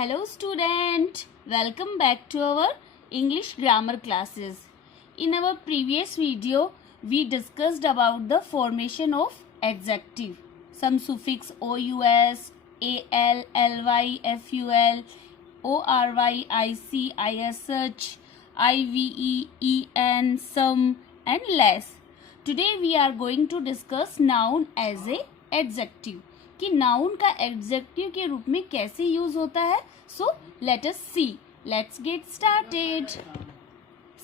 Hello student, welcome back to our English grammar classes. In our previous video, we discussed about the formation of adjective. Some suffix OUS, AL, LY, FUL, ORY, IC, ISH, IVE, EN, some and less. Today we are going to discuss noun as a adjective. कि noun का adjective के रूप में कैसे use होता है. So let us see. Let's get started.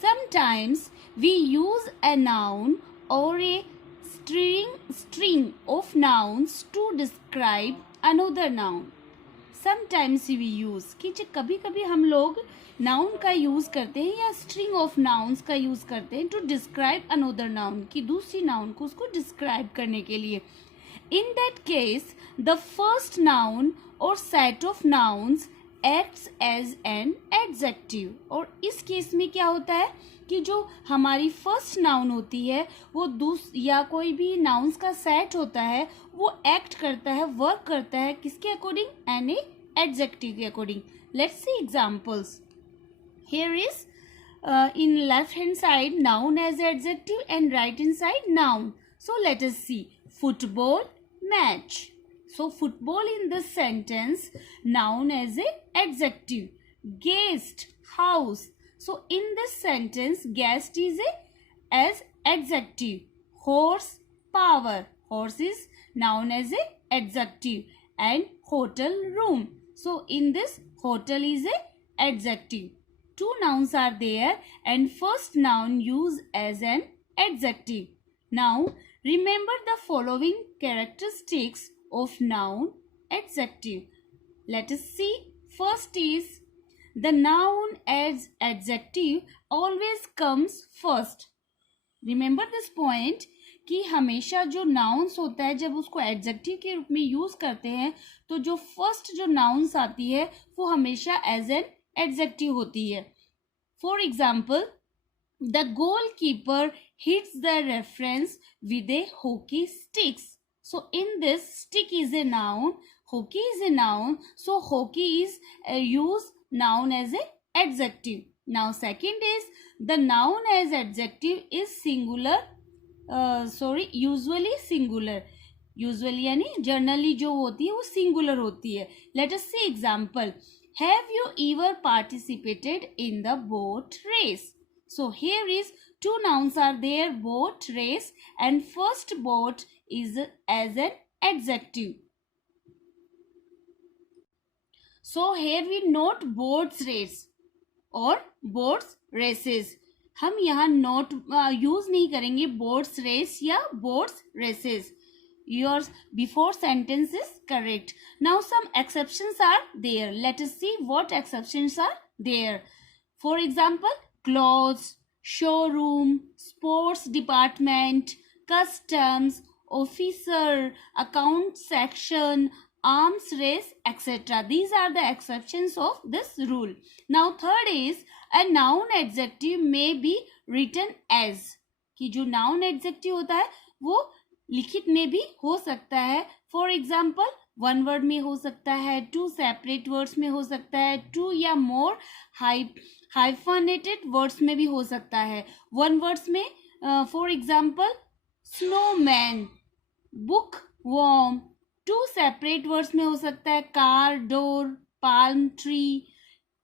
Sometimes we use a noun और a string of nouns to describe another noun. Sometimes we use कि कभी कभी हम लोग नाउन का यूज करते हैं या स्ट्रिंग ऑफ नाउन्स का यूज करते हैं टू डिस्क्राइब अनदर नाउन, कि दूसरी नाउन को उसको डिस्क्राइब करने के लिए. In that case, the first noun or set of nouns acts as an adjective. और इस केस में क्या होता है कि जो हमारी फर्स्ट नाउन होती है वो या कोई भी नाउन्स का सेट होता है वो एक्ट करता है, वर्क करता है किसके अकॉर्डिंग? एन एडजेक्टिव के according. Let's see examples. Here is in left hand side noun as adjective and right hand side noun. So let us see. Football, match. So football in this sentence noun as a adjective. Guest, house. So in this sentence guest is as adjective. Horse, power. Horse is noun as a adjective. And hotel, room. So in this hotel is a adjective. Two nouns are there and first noun used as an adjective. Now remember the following characteristics of noun adjective. Let us see. First is the noun as adjective always comes first. Remember this point कि हमेशा जो nouns होता है जब उसको adjective के रूप में यूज करते हैं तो जो फर्स्ट जो नाउन्स आती है वो हमेशा एज एन एडजेक्टिव होती है. For example, the goalkeeper hits the reference with a hockey sticks. So in this, stick is a noun, hockey is a noun, so hockey is a used noun as a adjective. Now second is the noun as adjective is singular, usually singular. Usually यानी generally जो होती है वो singular होती है. Let us see example. Have you ever participated in the boat race? So here is two nouns are there, boat, race, and first boat is as an adjective. So here we note boats race or boats races. हम यहाँ note use नहीं करेंगे boats race या boats races. Your before sentence is correct. Now some exceptions are there. Let us see what exceptions are there. For example, clothes, showroom, sports department, customs, officer, account section, arms race, etc. These are the exceptions of this rule. Now third is a noun adjective may be written as. कि जो noun adjective होता है वो लिखित में भी हो सकता है. फॉर एग्जाम्पल, वन वर्ड में हो सकता है, टू सेपरेट वर्ड्स में हो सकता है, टू या मोर हाइफनेटेड वर्ड्स में भी हो सकता है. वन वर्ड्स में for example snowman, bookworm. Two separate words में हो सकता है car, door, palm tree.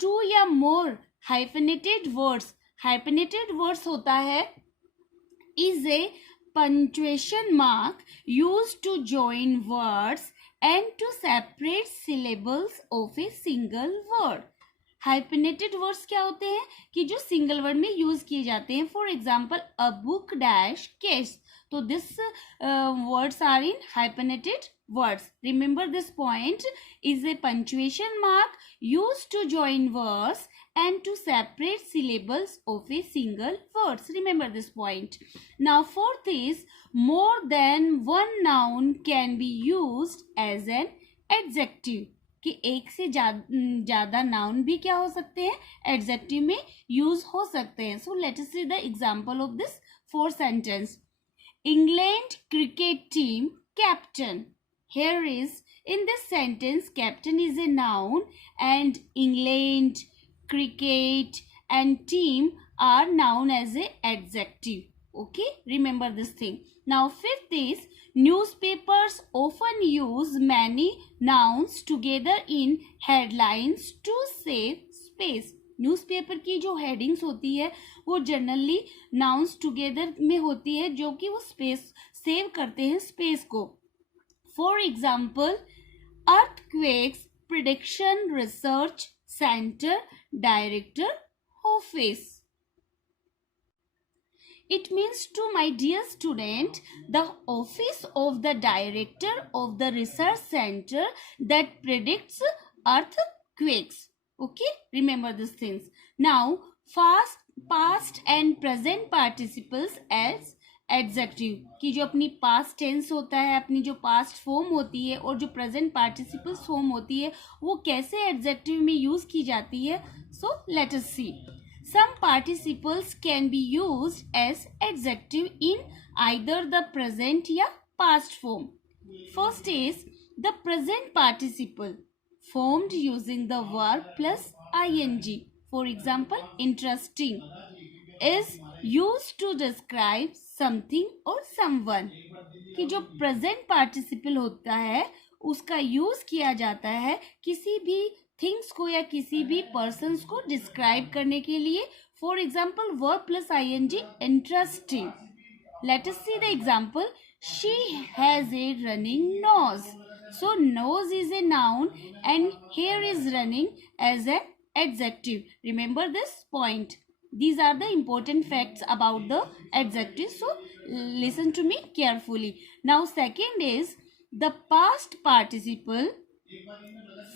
Two या मोर हाइफनेटेड वर्ड्स होता है is a punctuation mark used to join words and to separate syllables of a single word. Hyphenated words क्या होते हैं कि जो सिंगल वर्ड में यूज किए जाते हैं. For example, a book dash case. तो this words are in hyphenated words. Remember this point is a punctuation mark used to join words and to separate syllables of a single words. Remember this point. Now fourth is more than one noun can be used as an adjective. कि एक से ज्यादा noun भी क्या हो सकते हैं? Adjective में यूज हो सकते हैं. So let us see the example of this fourth sentence. England cricket team captain. Here is In this sentence, captain is a noun and England, cricket and team are noun as a adjective. Okay, remember this thing. Now fifth is newspapers often use many nouns together in headlines to save space. Newspaper की जो headings होती है वो generally nouns together में होती है जो कि वो स्पेस सेव करते हैं स्पेस को. For example earthquakes prediction research centre director office. It means to my dear student, the office of the director of the research center that predicts earthquakes. Okay, remember these things. Now, past and present participles as adjective. कि जो अपनी past tense होता है, अपनी जो past form होती है और जो present participles form होती है, वो कैसे adjective में use की जाती है. So, let us see. Some participles can be used as adjective in either the present या past form. First is the present participle formed using the verb plus ing. For example, interesting is used to describe something or someone. कि जो present participle होता है उसका use किया जाता है किसी भी थिंग्स को या किसी भी पर्सन्स को डिस्क्राइब करने के लिए. For example verb plus ing interesting. Let us see the example. She has a running nose. So nose is a noun and here is running as an adjective. Remember this point. These are the important facts about the adjective. So listen to me carefully. Now second is the past participle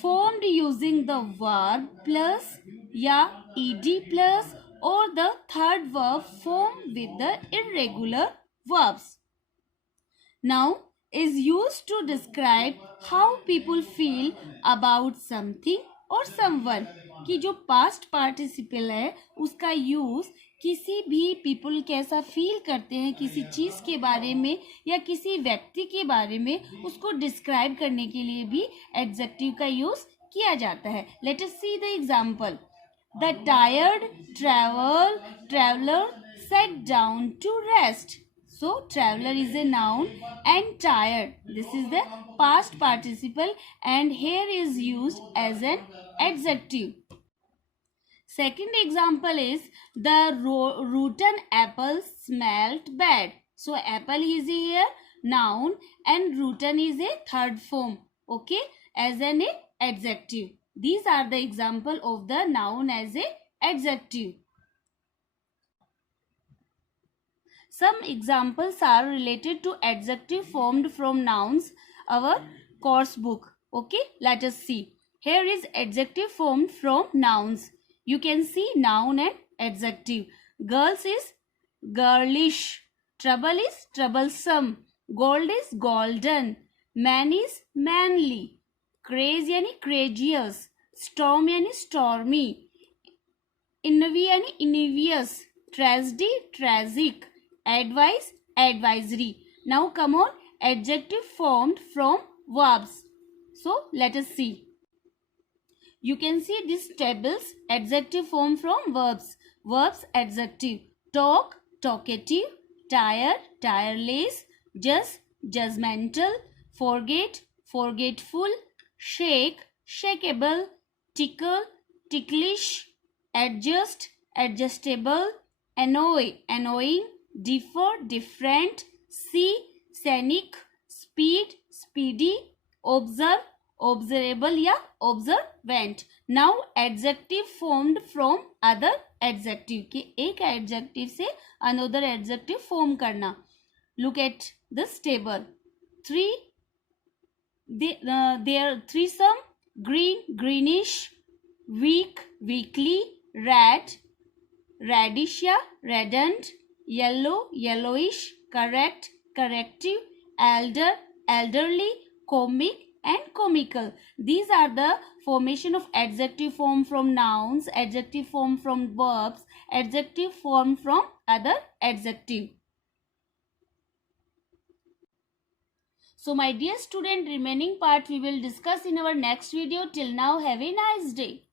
formed using the verb plus या ed plus or the third verb formed with the irregular verbs. Now is used to describe how people feel about something or someone. कि जो past participle है उसका use किसी भी people कैसा feel करते हैं किसी चीज़ के बारे में या किसी व्यक्ति के बारे में उसको डिस्क्राइब करने के लिए भी एडजेक्टिव का यूज किया जाता है. Let us see the example. The tired traveller sat down to rest. So traveler is a noun and tired, this is the past participle and here is used as an adjective. Second example is the rotten apple smelt bad. So apple is here noun and rotten is a third form, okay, as an adjective. These are the example of the noun as a adjective. Some examples are related to adjective formed from nouns, our course book. Okay, let us see. Here is adjective formed from nouns. You can see noun and adjective. Girls is girlish. Trouble is troublesome. Gold is golden. Man is manly. Craze यानी crazious. Storm यानी stormy. Envy यानी envious. Tragedy tragic. Advice advisory. Now come on adjective formed from verbs. So let us see. You can see these tables. Adjective formed from verbs. Verbs adjective. Talk talkative. Tired tireless. Just judgmental. Forget forgetful. Shake shakeable. Tickle ticklish. Adjust adjustable. Annoy annoying. Differ different. See scenic. Speed speedy. Observe observable या observant. Now adjective formed from other adjective कि एक adjective से another adjective form करना. Look at this table. There threesome. Green greenish. Weak weakly. Red reddish या reddened. Yellow yellowish. Correct corrective. Elder elderly. Comic and comical. These are the formation of adjective form from nouns, adjective form from verbs, adjective form from other adjective. So my dear student, remaining part we will discuss in our next video. Till now, have a nice day.